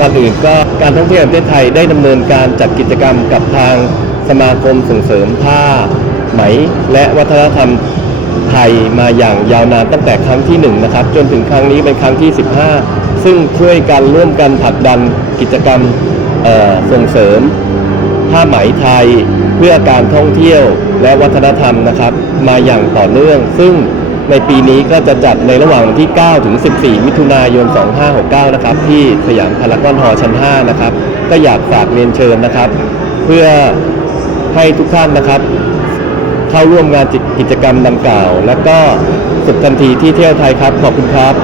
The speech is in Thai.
ก่อนอื่นก็การท่องเที่ยวแห่งประเทศไทยได้ดำเนินการจัดกิจกรรมกับทางสมาคมส่งเสริมผ้าไหมและวัฒนธรรมไทยมาอย่างยาวนานตั้งแต่ครั้งที่1นะครับจนถึงครั้งนี้เป็นครั้งที่15ซึ่งช่วยกันร่วมกันผลักดันกิจกรรมส่งเสริมผ้าไหมไทยเพื่อการท่องเที่ยวและวัฒนธรรมนะครับมาอย่างต่อเนื่องซึ่งในปีนี้ก็จะจัดในระหว่างวันที่9ถึง14มิถุนายน2569นะครับที่สยามพารากอนฮอลล์ชั้น5นะครับก็อยากฝากเรียนเชิญนะครับเพื่อให้ทุกท่านนะครับเข้าร่วมงานกิจกรรมดังกล่าวและก็สุขทันทีที่เที่ยวไทยครับขอบคุณครับ